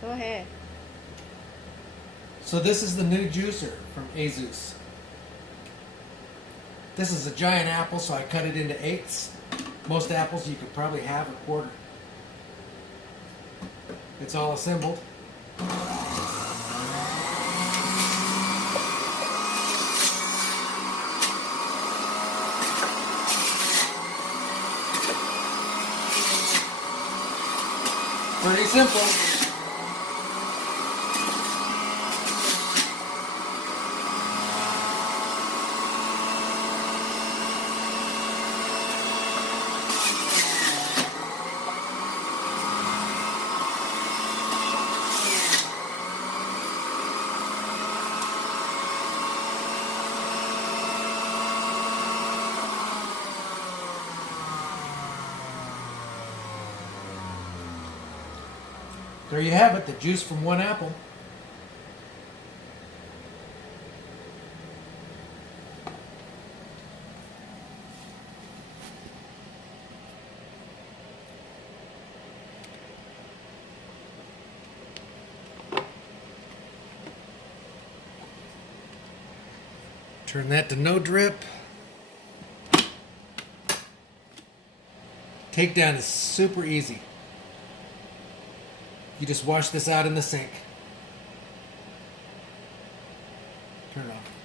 Go ahead. So this is the new juicer from AZEUS. This is a giant apple, so I cut it into eighths. Most apples you could probably have a quarter. It's all assembled. Pretty simple. There you have it, the juice from one apple. Turn that to no drip. Takedown is super easy. You just wash this out in the sink. Turn it off.